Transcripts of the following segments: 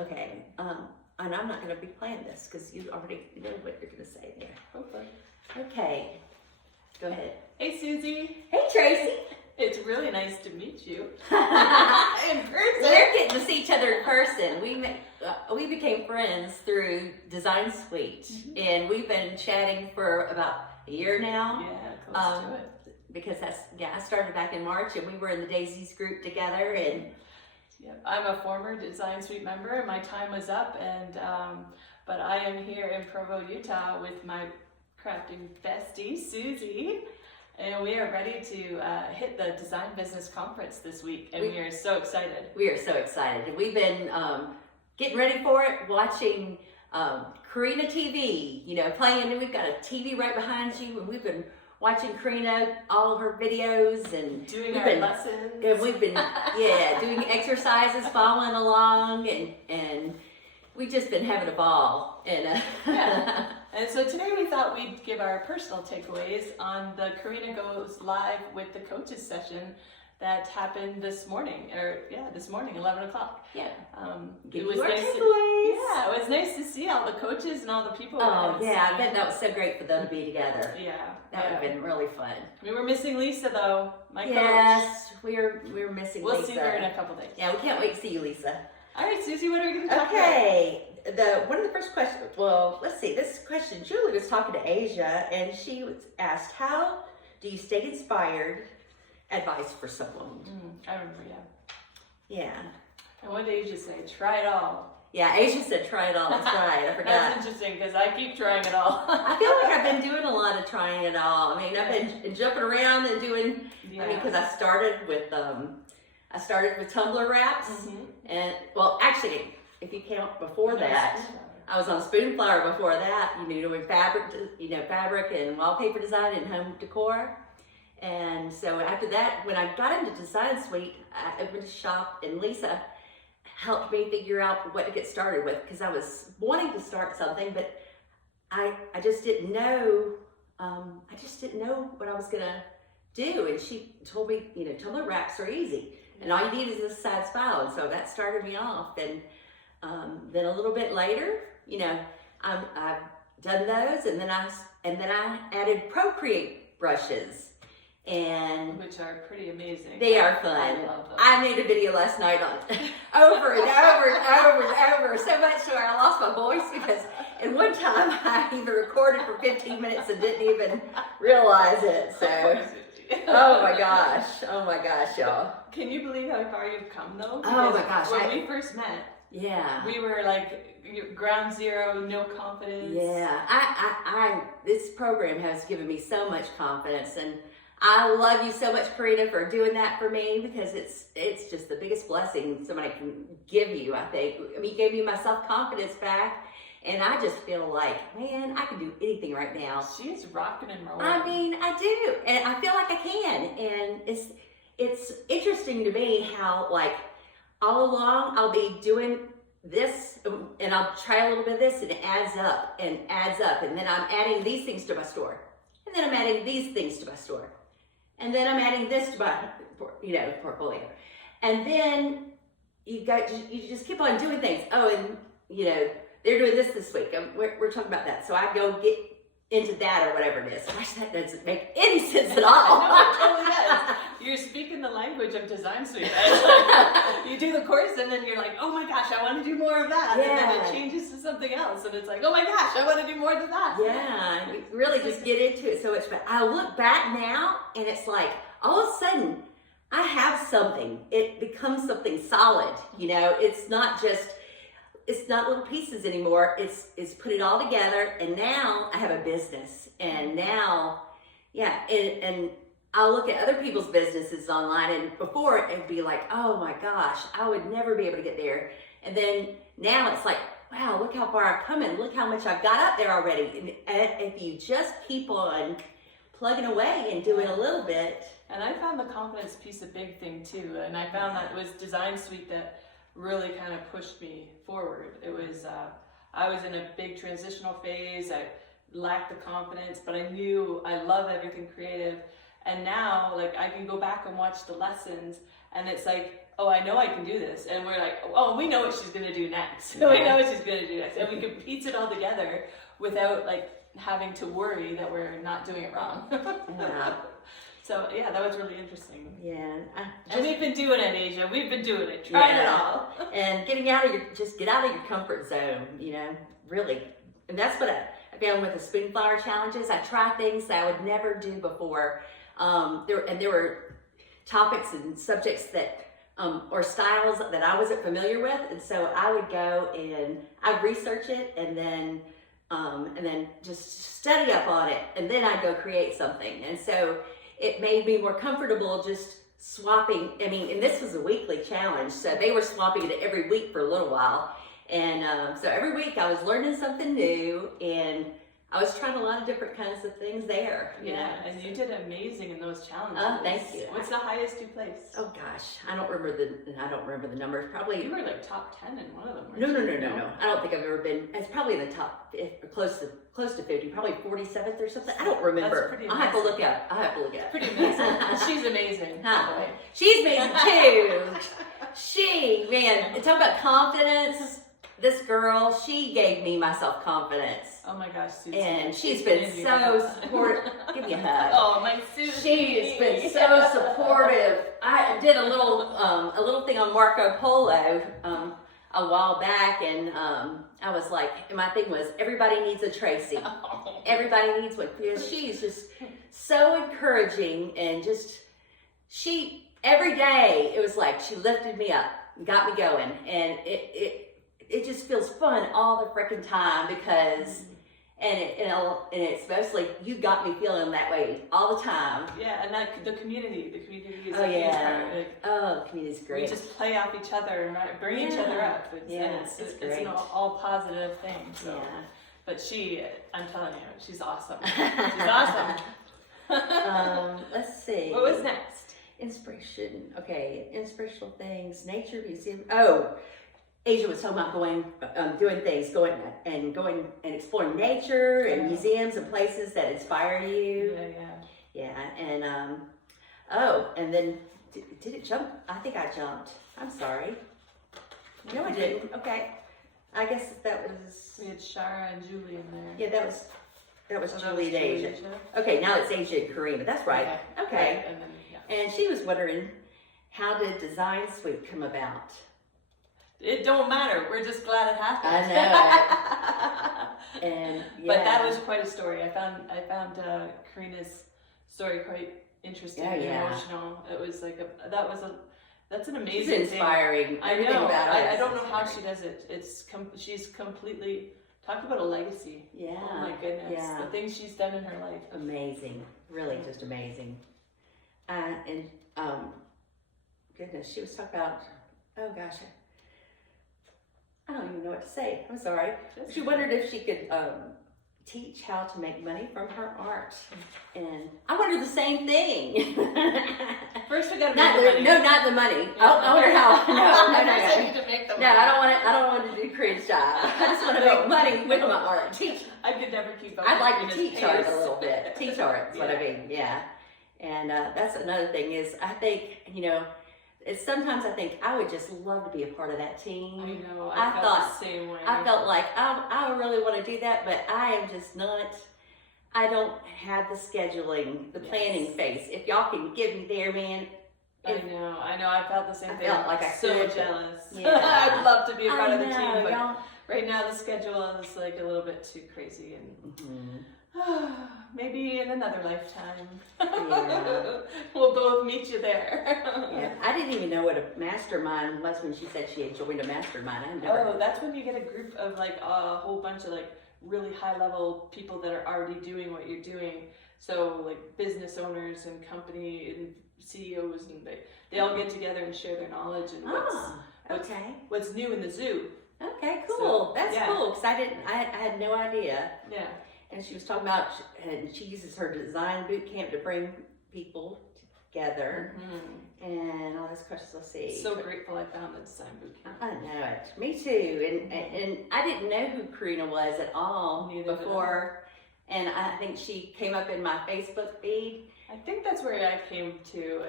Okay, and I'm not going to be playing this because you already know what you're going to say there. Hopefully. Okay, go ahead. Hey, Suzy. Hey, Tracy. It's really nice to meet you. In person. We're getting to see each other in person. We became friends through Design Suite, and we've been chatting for about a year now. Yeah, close to it. Because I started back in March, and we were in the Daisies group together, and yeah, I'm a former Design Suite member. My time was up, and but I am here in Provo, Utah, with my crafting bestie, Suzy, and we are ready to hit the Design Business Conference this week, and we are so excited. We are so excited, and we've been getting ready for it, watching Carina TV, playing, and we've got a TV right behind you, and we've been watching Carina, all of her videos, and doing our lessons. And we've been, doing exercises, following along, and we've just been having a ball. And And so today we thought we'd give our personal takeaways on the Carina Goes Live with the Coaches session that happened this morning, 11 o'clock. Yeah. It was nice. It was nice to see all the coaches and all the people. Oh yeah, I bet that was so great for them to be together. Yeah, that would have been really fun. We were missing Lisa though, my coach. Yes, we were missing Lisa. We'll see her in a couple days. Yeah, we can't wait to see you, Lisa. All right, Suzy, what are we going to talk about? Okay, one of the first questions. Well, let's see. This question, Julie was talking to Asia, and she was asked, "How do you stay inspired?" Advice for someone. I remember, Yeah. And what did Asia say? Try it all. Yeah, Asia said try it all. That's right. I forgot. That's interesting because I keep trying it all. I feel like I've been doing a lot of trying it all. I mean, I've been jumping around and doing. Yeah. I mean, because I started with tumbler wraps, and well, actually, if you count before that, I was on Spoon Flower before that. Doing fabric and wallpaper design and home decor. And so after that, when I got into Design Suite, I opened a shop, and Lisa helped me figure out what to get started with, because I was wanting to start something, but I just didn't know. What I was gonna do. And she told me, tumbler wraps are easy, and all you need is this side spiral. And so that started me off. And then a little bit later, I've done those, and then I added Procreate brushes. And which are pretty amazing. They are fun. I love them. I made a video last night on over and over and over and over, so much so I lost my voice, because in one time I even recorded for 15 minutes and didn't even realize it. So, oh my gosh, y'all. Can you believe how far you've come though? Oh my gosh. When we first met, we were like ground zero, no confidence. Yeah, I this program has given me so much confidence, and I love you so much, Carina, for doing that for me, because it's just the biggest blessing somebody can give you, I think. I mean, you gave me my self-confidence back, and I just feel like, man, I can do anything right now. She's rocking and rolling. I mean, I do, and I feel like I can, and it's interesting to me how, like, all along I'll be doing this, and I'll try a little bit of this, and it adds up, and then I'm adding these things to my store, and then I'm adding these things to my store. And then I'm adding this to my, portfolio. And then you just keep on doing things. Oh, and they're doing this week. We're talking about that. So I go get into that or whatever it is. Gosh, that doesn't make any sense at all. No, it totally does. You're speaking the language of Design Suite. You do the course, and then you're like, oh my gosh, I want to do more of that. Yeah. And then it changes to something else, and it's like, oh my gosh, I want to do more than that. Yeah, you really just get into it so much. But I look back now, and it's like, all of a sudden, I have something. It becomes something solid. It's not little pieces anymore. It's put it all together, and now I have a business. And now, and I'll look at other people's businesses online, and before it'd be like, oh my gosh, I would never be able to get there. And then now it's like, wow, look how far I've come, and look how much I've got up there already. And if you just keep on plugging away and doing a little bit. And I found the confidence piece a big thing too. And I found that it was Design Suite that really kind of pushed me forward. It was, I was in a big transitional phase. I lacked the confidence, but I knew I love everything creative. And now, like, I can go back and watch the lessons, and it's like, oh, I know I can do this. And we're like, oh, we know what she's going to do next. We know what she's going to do next. And we can piece it all together without like having to worry that we're not doing it wrong. Yeah. So yeah, that was really interesting. Yeah. And we've been doing it, Asia. We've been doing it, trying it all. And get out of your comfort zone, you know, really. And that's what I found with the spoon flower challenges. I try things that I would never do before. There were topics and subjects that or styles that I wasn't familiar with, and so I would go and I'd research it and then just study up on it, and then I'd go create something. And so it made me more comfortable just swapping. I mean, and this was a weekly challenge, so they were swapping it every week for a little while. And so every week I was learning something new, and I was trying a lot of different kinds of things there. You know? And you did amazing in those challenges. Oh, thank you. What's the highest you placed? Oh gosh, I don't remember the numbers. Probably you were like top 10 in one of them. No. I don't think I've ever been. It's probably in the top, close to 50, probably 47th or something. I don't remember. That's pretty amazing. I'll have to look up. Pretty amazing. She's amazing. Huh. She's amazing too. Man, talk about confidence. This girl, she gave me my self-confidence. Oh my gosh, Suzy. And she's been so supportive. Give me a hug. Oh, my Suzy. She's been so supportive. I did a little thing on Marco Polo a while back, and I was like, and my thing was, everybody needs a Tracey. Everybody needs one, because she's just so encouraging, and just, every day, it was like she lifted me up, got me going, and it just feels fun all the freaking time, because, and it's mostly, you got me feeling that way all the time. Yeah, and the community is the community's great. We just play off each other, right? Bring each other up. It's great. It's an all positive thing. So. Yeah. But I'm telling you, she's awesome. She's awesome. Let's see. What was next? Inspiration. Okay, inspirational things. Nature museum. Oh. Asia was talking about doing things, going and exploring nature and museums and places that inspire you. Yeah. And and then did it jump? I think I jumped. I'm sorry. No, I didn't. Okay. I guess that was. We had Shara and Julie in there. Yeah, that was Julie and Asia. Okay, now it's Asia and Carina. That's right. Okay. Right. And she was wondering, how did Design Suite come about? It don't matter. We're just glad it happened. I know it. And but that was quite a story. I found Carina's story quite interesting and emotional. It was like that's an amazing She's inspiring. Thing. I know. I don't know how she does it. She's completely talked about a legacy. Yeah. Oh my goodness. Yeah. The things she's done in her life. Amazing. Really, just amazing. Goodness, she was talking about. Oh gosh. I don't even know what to say. I'm sorry. She wondered if she could teach how to make money from her art, and I wondered the same thing. First, we got to make the money. No, not the money. I wonder how. No, I don't want to do cringe job. I just want to make money with my art. Teach. I could never keep up. I'd like to teach art a little bit. Teach art is what I mean. Yeah, and that's another thing is I think sometimes I think I would just love to be a part of that team. I know. I felt the same way. I felt like I really want to do that, but I am just not. I don't have the scheduling, the planning phase. If y'all can get me there, man. I know. I felt the same thing. I felt like I so could. Jealous. Yeah. I'd love to be a part of the team, but y'all. Right now the schedule is like a little bit too crazy, and maybe in another lifetime we'll both meet you there. Yeah, I didn't even know what a mastermind was when she said she had joined a mastermind. That's when you get a group of like a whole bunch of like really high level people that are already doing what you're doing. So like business owners and company and CEOs, and they all get together and share their knowledge and what's new in the zoo. Okay, cool. So, that's cool, because I had no idea. Yeah. And she was talking about, and she uses her design boot camp to bring people together. And all those questions. Let's see. So grateful I found the design boot camp. I know it. Me too. And I didn't know who Carina was at all before. and I think she came up in my Facebook feed. I think that's where I came to.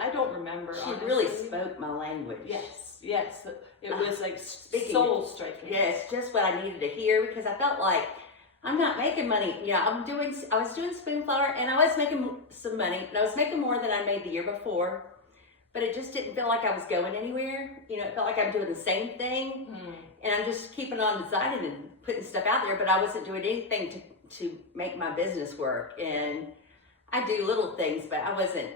I don't remember. She honestly. really spoke my language. Yes. It was like soul striking. Yes, just what I needed to hear, because I felt like I'm not making money. You know, I was doing Spoonflower, and I was making some money, but I was making more than I made the year before. But it just didn't feel like I was going anywhere. You know, it felt like I'm doing the same thing, and I'm just keeping on designing and putting stuff out there, but I wasn't doing anything to make my business work. And I do little things, but I wasn't.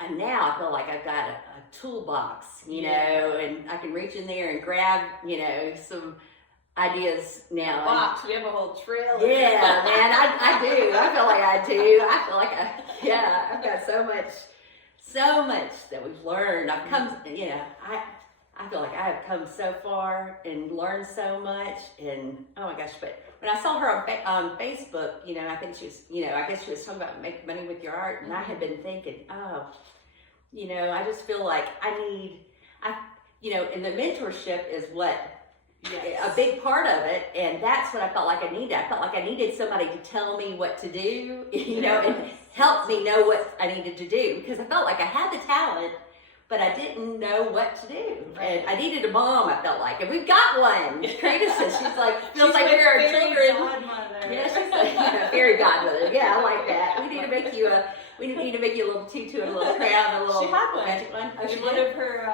And now I feel like I've got a toolbox, you know, and I can reach in there and grab, you know, some ideas now. Box, we have a whole trailer. Yeah, man, I do. I feel like I do. I feel like I've got so much that we've learned. I've come, you know, I feel like I have come so far and learned so much. And oh my gosh, but when I saw her on Facebook, you know, I think she was, you know, I guess she was talking about making money with your art, and I had been thinking, oh, you know, I just feel like you know, and the mentorship is what a big part of it, and that's what I felt like I needed. I felt like I needed somebody to tell me what to do, you know, and help me know what I needed to do, because I felt like I had the talent, but I didn't know what to do. And I needed a mom, I felt like, and we've got one. Carina says, she's like, feels like we're our children. Godmother. Yeah, she's like, you know, fairy godmother. Yeah, I like that. We need to make you a little tutu and a little crown, and a little She had one. magic one. Oh, she One did? of her,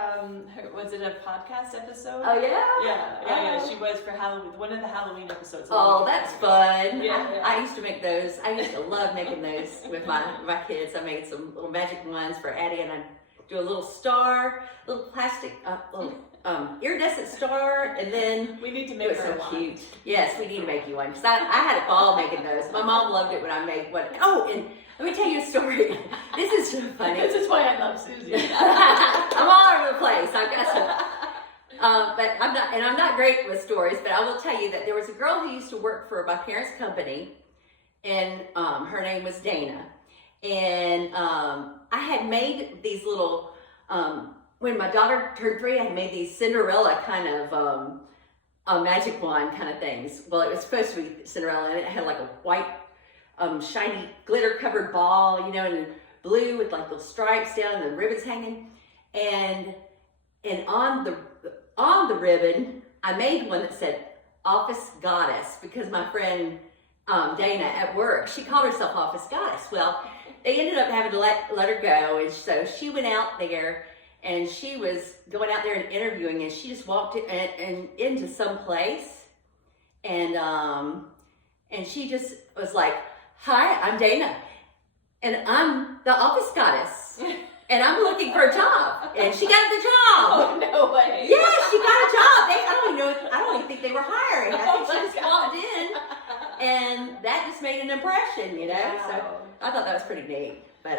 was it a podcast episode? Oh, yeah? Yeah. She was for Halloween, one of the Halloween episodes. Oh, that's fun. Yeah. I used to make those. I used to love making those with my kids. I made some little magic ones for Addie, and I do a little star, little plastic, little iridescent star, and then we need to it make was her so one. cute. Yes, we need to make you one, because I had a ball making those. My mom loved it when I made one. Oh, and let me tell you a story. This is so funny. This is why I love Suzy. I'm all over the place. I've got some, but I'm not great with stories. But I will tell you that there was a girl who used to work for my parents' company, and her name was Dana. And I had made these little, when my daughter turned 3, I had made these Cinderella kind of magic wand kind of things. Well, it was supposed to be Cinderella, and it had like a white, shiny, glitter-covered ball, you know, and blue with like those stripes down and the ribbons hanging. And on the ribbon, I made one that said Office Goddess, because my friend Dana at work, she called herself Office Goddess. Well, they ended up having to let her go, and so she went out there, and she was going out there and interviewing, and she just walked in, and into some place, and she just was like, "Hi, I'm Dana, and I'm the Office Goddess, and I'm looking for a job." And she got the job. Oh, no way. Yeah, she got a job. I don't even think they were hiring. I think she just walked in, and that just made an impression, you know. Wow. So I thought that was pretty neat. But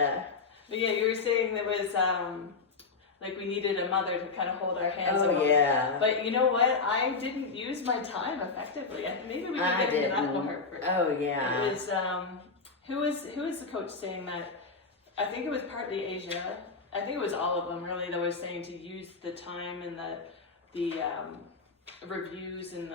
yeah, you were saying there was like we needed a mother to kind of hold our hands. oh yeah. But you know what? I didn't use my time effectively. Maybe we can get into that more. Oh yeah. It was who was the coach saying that? I think it was partly Asia. I think it was all of them really that was saying to use the time and the reviews and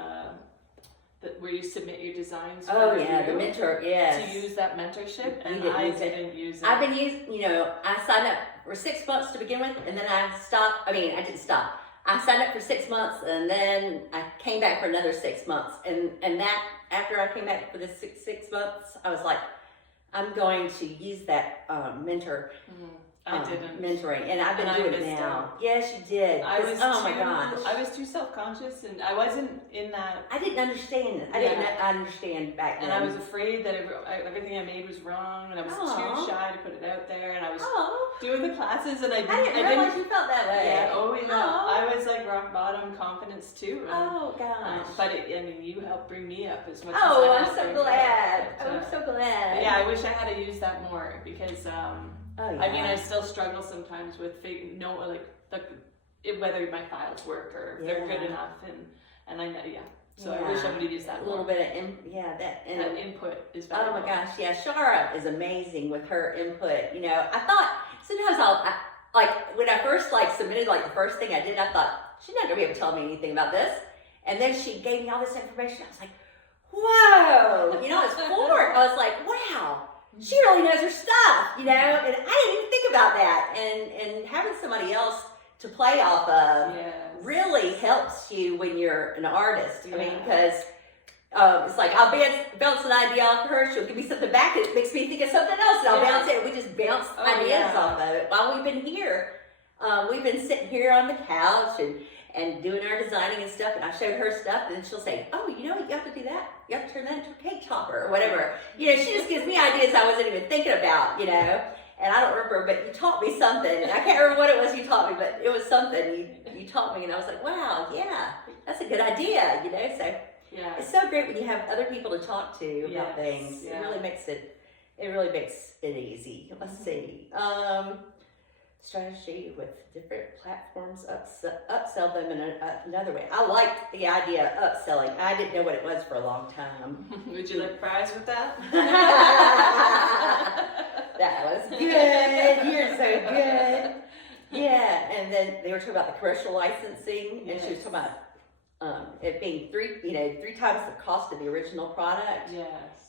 where you submit your designs. Oh yeah, the mentor. Yes. To use that mentorship, and I didn't use it. I've been using. You know, I signed up for 6 months to begin with, and then I stopped. I mean, I didn't stop. I signed up for 6 months, and then I came back for another 6 months, and that after I came back for the six months, I was like, I'm going to use that mentor. I didn't. Mentoring, and I've been doing it now. Yes, you did. I was my gosh. I was too self-conscious, and I wasn't in that. I didn't understand it. I didn't understand back then. And I was afraid that everything I made was wrong, and I was too shy to put it out there. And I was doing the classes, and I didn't realize you felt that way. Yeah. Oh yeah. I was like rock bottom confidence too. And, gosh. But I mean, you helped bring me up as much. Oh, as I'm so glad. I'm so glad. Yeah, I wish I had to use that more because. I mean, I still struggle sometimes with whether my files work or if they're good enough, and I know, So I wish I would have used that a little bit of that input is valuable. Oh my gosh, yeah, Shara is amazing with her input. You know, I thought sometimes like when I first submitted the first thing I did, I thought she's not gonna be able to tell me anything about this, and then she gave me all this information. I was like, whoa, I was floored. I was like, wow, she really knows her stuff, and I didn't even think about that. And having somebody else to play off of really helps you when you're an artist. I mean, because it's like I'll bounce an idea off her, she'll give me something back, it makes me think of something else, and I'll bounce it, and we just bounce ideas off of it. While we've been here, we've been sitting here on the couch and doing our designing and stuff, and I showed her stuff, and then she'll say, oh, you have to do that. You have to turn that into a cake topper or whatever. She just gives me ideas I wasn't even thinking about, and I don't remember, but you taught me something. I can't remember what it was you taught me, but it was something you taught me, and I was like, wow, yeah, that's a good idea, so it's so great when you have other people to talk to about things. It really makes it easy. Let's see. Strategy with different platforms, upsell them in another way. I liked the idea of upselling. I didn't know what it was for a long time. Would you like fries with that? That was good. You're so good. Yeah, and then they were talking about the commercial licensing, and she was talking about it being three times the cost of the original product. Yes.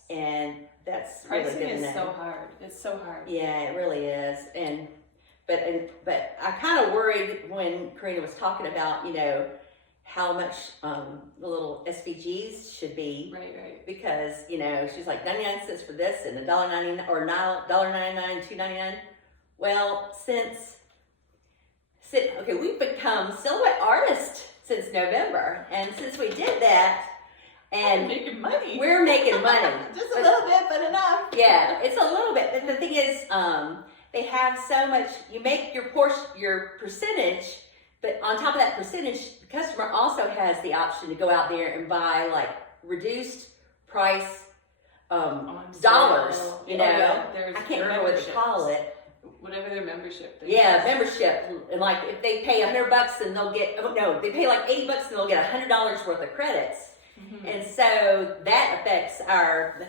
And that's pricing really good is so hard. It's so hard. Yeah, it really is. But I kind of worried when Carina was talking about, how much the little SVGs should be. Right. Because, she's like 99 cents for this and $1.99 or $1.99, $2.99. Well, we've become silhouette artists since November. And since we did that, and we're making money. Just a little bit, but enough. Yeah, it's a little bit. But the thing is, they have so much, you make your percentage, but on top of that percentage, the customer also has the option to go out there and buy like reduced price dollars, I can't remember what they call it. Whatever their membership. Membership. And like if they pay $100 and they'll get, they pay like $80 and they'll get $100 worth of credits. Mm-hmm. And so that affects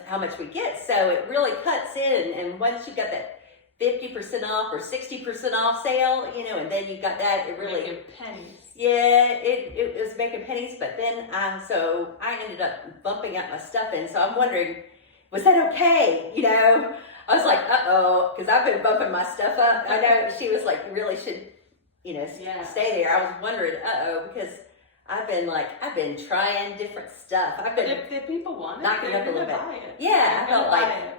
how much we get. So it really cuts in, and once you got that 50% off or 60% off sale, and then you got that, it really making pennies. Yeah, it was making pennies, but then I ended up bumping up my stuff in. So I'm wondering, was that okay? I was like, because I've been bumping my stuff up. I know she was like, you really should, stay there. I was wondering, because I've been trying different stuff. But if people want it, knocking up a little bit. Buy it. Yeah,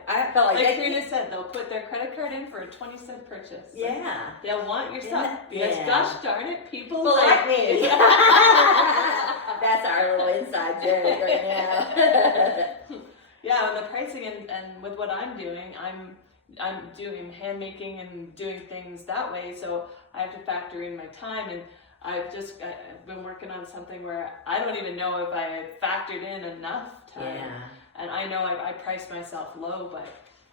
I felt like Carina said, they'll put their credit card in for a 20-cent purchase. Yeah. They'll want your stuff. Because gosh darn it, people like me. That's our little inside joke right now. Yeah, and the pricing and with what I'm doing, I'm doing hand making and doing things that way, so I have to factor in my time, and I've been working on something where I don't even know if I factored in enough time. Yeah. And I know I priced myself low, but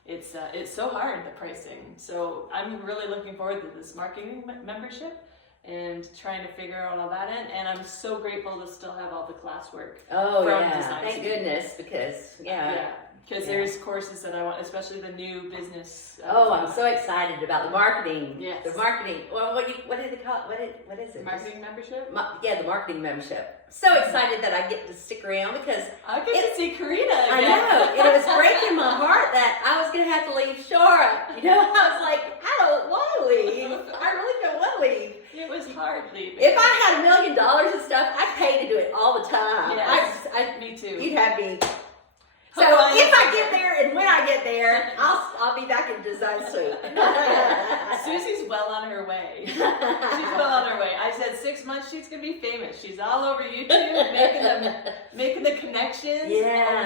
it's so hard, the pricing. So I'm really looking forward to this marketing membership and trying to figure out all that in. And I'm so grateful to still have all the classwork. Oh, yeah. Thank goodness, because, because there's courses that I want, especially the new business. I'm so excited about the marketing. Yes. The marketing. Well, what do they call it? What is it? Marketing membership? The marketing membership. So excited that I get to stick around because I get to see Carina again. I know. And it was breaking my heart that I was going to have to leave Shore. I was like, I don't want to leave. I really don't want to leave. It was hard leaving. If I had $1 million and stuff, I'd pay to do it all the time. Yes, me too. You'd have me. So if I get there and when I get there, I'll be back in design suit. Suzy's well on her way. She's well on her way. I said 6 months she's gonna be famous. She's all over YouTube making the connections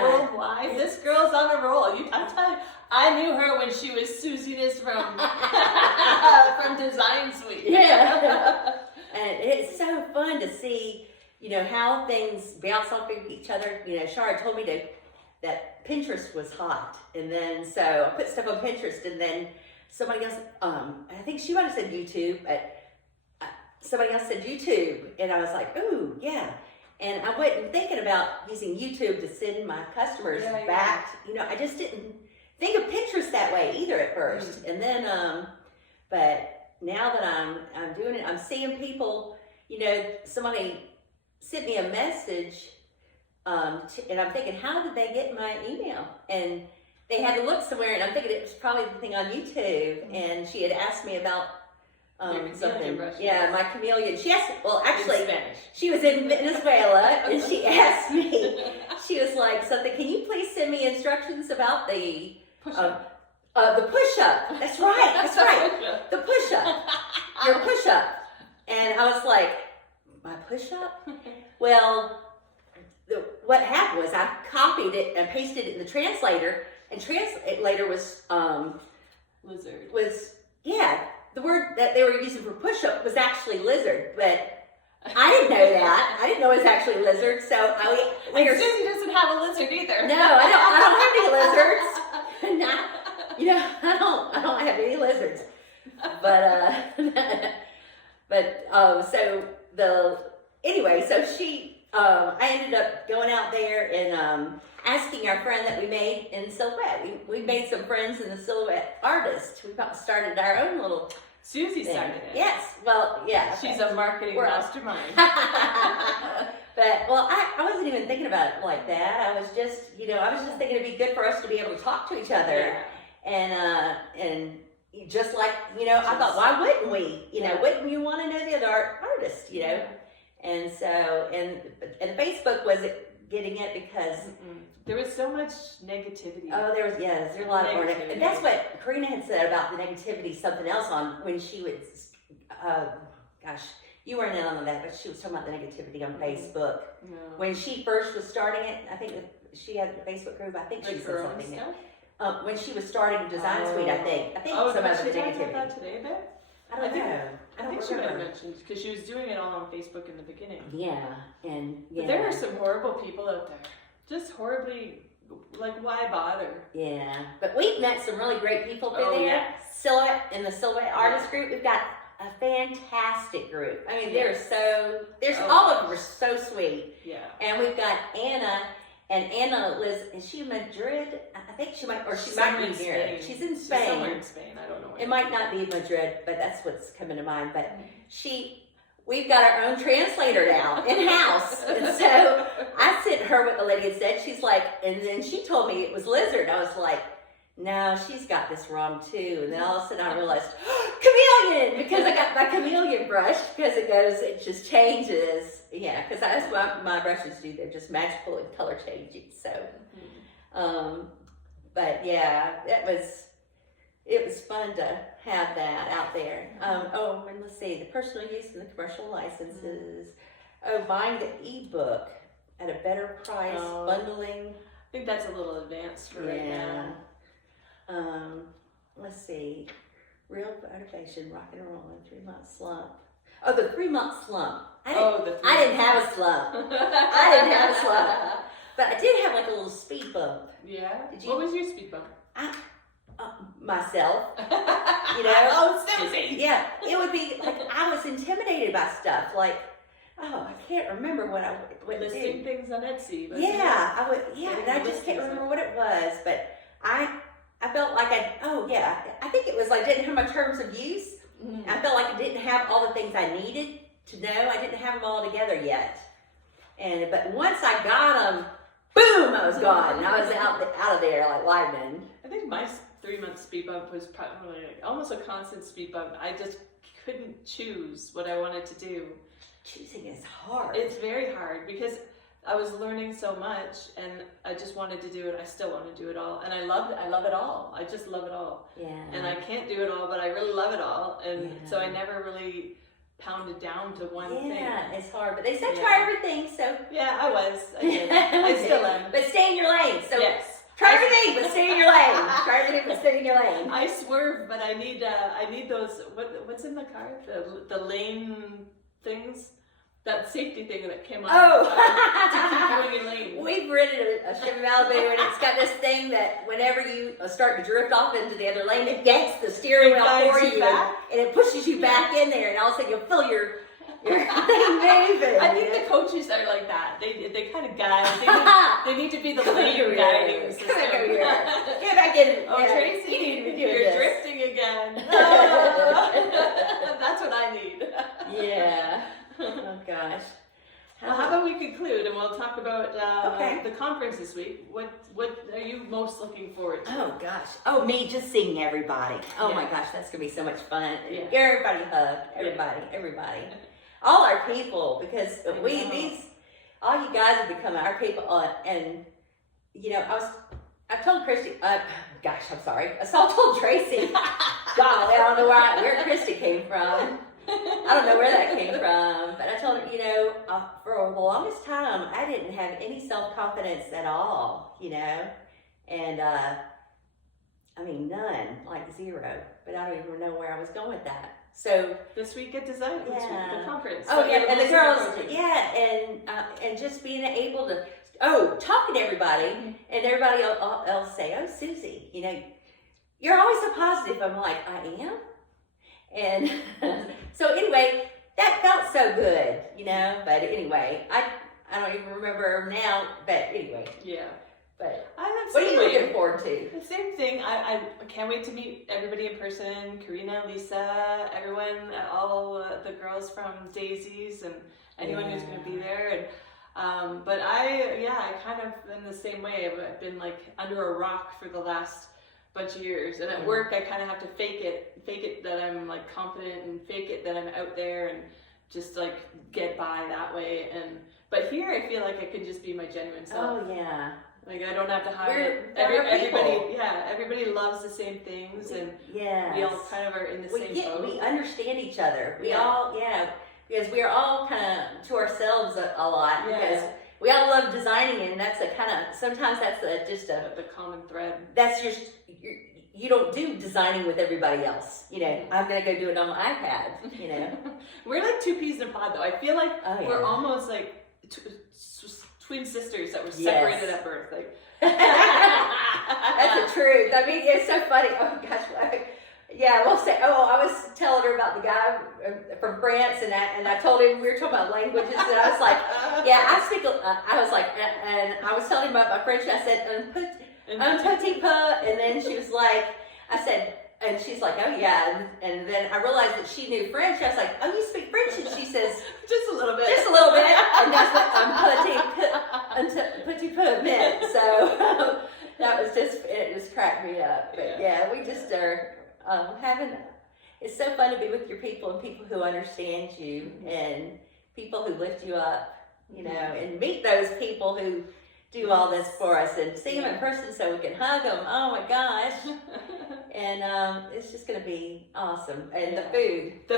worldwide. This girl's on a roll. I'm telling you, I knew her when she was Suziness from Design Suite. Yeah. And it's so fun to see, how things bounce off of each other. Shara told me that Pinterest was hot, and then so I put stuff on Pinterest, and then somebody else, I think she might have said YouTube, but somebody else said YouTube, and I was like, ooh, yeah. And I wasn't thinking about using YouTube to send my customers back. I just didn't think of Pinterest that way either at first. Mm-hmm. And then, but now that I'm doing it, I'm seeing people, somebody sent me a message and I'm thinking, how did they get my email? And they had to look somewhere, and I'm thinking it was probably the thing on YouTube. And she had asked me about something. Yeah, my chameleon. She asked, well, actually, in Spanish. she was in Venezuela, and she asked me, she was like, something, can you please send me instructions about the push-up? That's right. The push-up. Your push-up. And I was like, my push-up? Well, what happened was I copied it and pasted it in the translator, and translator was lizard. The word that they were using for push-up was actually lizard, but I didn't know that. I didn't know it was actually lizard, so Suzy doesn't have a lizard either. No, I don't have any lizards. I don't have any lizards. So she, I ended up going out there and asking our friend that we made in Silhouette. We made some friends in the Silhouette artist. We started our own little Suzy thing. started it. Yes, well, yeah. She's a marketing mastermind. But, well, I wasn't even thinking about it like that. I was just thinking it'd be good for us to be able to talk to each other. Yeah. And just like, I thought, why wouldn't we? Wouldn't you want to know the other artist, Yeah. And so, and Facebook was getting it because there was so much negativity. Oh, there's a lot of more negativity. And that's what Carina had said about the negativity, something else on when she would, you weren't in on that, but she was talking about the negativity on Facebook. No. When she first was starting it, I think that she had a Facebook group, I think she said something. When she was starting Design Suite, I think some of the negativity. That today, Beth? I don't know. I think she might have mentioned, because she was doing it all on Facebook in the beginning. Yeah, and But there are some horrible people out there. Just horribly, like, why bother? Yeah, but we've met some really great people through there. Yes. Silhouette, in the Silhouette Artist Group, we've got a fantastic group. I mean, all of them are so sweet. Yeah. And we've got Anna, and Anna lives, is she in Madrid? I think she might, or she might be here. She's in Spain. She's somewhere in Spain, I don't know where. It might not be Madrid, but that's what's coming to mind. But we've got our own translator now, in-house. And so I sent her what the lady had said. She's like, and then she told me it was lizard. I was like, no, she's got this wrong too. And then all of a sudden I realized, chameleon, because I got my chameleon brush, because it just changes. Yeah, because that's what my brushes do. They're just magical and color changing. So, but yeah, it was fun to have that out there. And let's see, the personal use and the commercial licenses. Buying the ebook at a better price, bundling. I think that's a little advanced for right now. Let's see, real motivation, rock and roll, 3-month slump. Oh, the 3-month slump. I didn't have a slump. I didn't have a slump. But I did have like a little speed bump. Yeah? What was your speed bump? Myself. Oh, Suzy! Yeah, it would be like I was intimidated by stuff. Like, I can't remember what I would listing things on Etsy. I would. Yeah, and I just can't remember what it was. But I felt like I think it was like I didn't have my terms of use. Mm-hmm. I felt like I didn't have all the things I needed to know. I didn't have them all together yet. But once I got them, boom, I was gone. And I was out of there like lightning. I think my 3-month speed bump was probably almost a constant speed bump. I just couldn't choose what I wanted to do. Choosing is hard. It's very hard because I was learning so much and I just wanted to do it. I still want to do it all. And I love it all. I just love it all. Yeah. And I can't do it all, but I really love it all. And so I never really pounded down to one thing. Yeah, it's hard. But they said try everything, so. Yeah, I did. I still am. But stay in your lane. So yes. Try everything, but stay in your lane. Try everything, but stay in your lane. I swerve, but I need those, what's in the car? The lane things? That safety thing that came on to keep going in lane. We've rented a Chevy Malibu, and it's got this thing that whenever you start to drift off into the other lane, it yanks the steering wheel for you, and it pushes you back in there, and all of a sudden you'll feel your thing moving. I think the coaches are like that. They kind of guide. They need to be the lane guiding system. Come here. Get back in. Oh, Tracey, you need to be doing you're this. drifting again. That's what I need. Yeah. Oh gosh. Well, how about we conclude and we'll talk about Okay. the conference this week. What are you most looking forward to? Oh gosh. Oh, me just seeing everybody. Oh Yeah. my gosh, that's gonna be so much fun. Yeah. Everybody hug. Everybody. All our people, because all you guys have become our people. And you know, I told Christy. Gosh, I'm sorry. I told Tracey. Golly, I don't know where Christy came from. I don't know where that came from, but I told her, you know, for the longest time, I didn't have any self-confidence at all, you know, and I mean, none, like zero, but I don't even know where I was going with that. So This week at Design, this week at the conference. Oh, What yeah, you're and the most girls, looking forward to. yeah, and just being able to, talking to everybody, and everybody else say, oh, Suzy, you know, you're always so positive. I'm like, I am? And so anyway, that felt so good, you know, but anyway, I don't even remember now, but anyway. Yeah. But I'm what are you looking forward to? The same thing. I can't wait to meet everybody in person. Karina, Lisa, everyone, all the girls from Daisy's and anyone who's going to be there. And but I kind of in the same way. I've been like under a rock for the last bunch of years, and at work I kind of have to fake it that I'm like confident and fake it that I'm out there and just like get by that way. But here I feel like I can just be my genuine self. Oh yeah. Like I don't have to hide We're it. Everybody, people. everybody loves the same things, and Yes. we all kind of are in the same boat. We understand each other. We Yeah. all, because we are all kind of to ourselves a lot, Yeah. because we all love designing, and that's sometimes that's The common thread. that's just, you don't do designing with everybody else. You know, I'm going to go do it on my iPad, you know. We're like two peas in a pod, though. I feel like Oh, yeah. we're almost like twin sisters that were Yes. separated at birth. Like That's the truth. I mean, it's so funny. Oh gosh, we'll say. Oh, I was telling her about the guy from France, and I told him we were talking about languages, and I was like, yeah, I speak. I was like, and I was telling him about my French. And I said, un petit peu, and then she was like, I said, and she's like, oh yeah, and then I realized that she knew French. I was like, oh, you speak French, and she says, just a little bit, and that's what petit peu meant. So that was it just cracked me up. But yeah, we just are it's so fun to be with your people and people who understand you and people who lift you up, you know, and meet those people who do all this for us and see them in person so we can hug them. Oh my gosh. And it's just going to be awesome. And the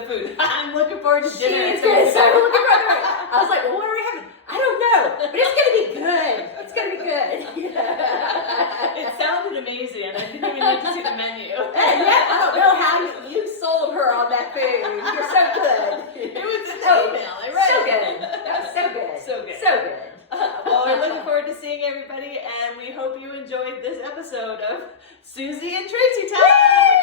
food. I'm looking forward to dinner. So looking forward to it. I was like, well, what are we having? I don't know, but it's going to be good. It's going to be good. It sounded amazing, and I didn't even get to see the menu. I don't know how you sold her on that food. You're so good. It was in the email. I read So it. good. That was so good. So good. So good. Well, we're looking forward to seeing everybody, and we hope you enjoyed this episode of Suzy and Tracey Time.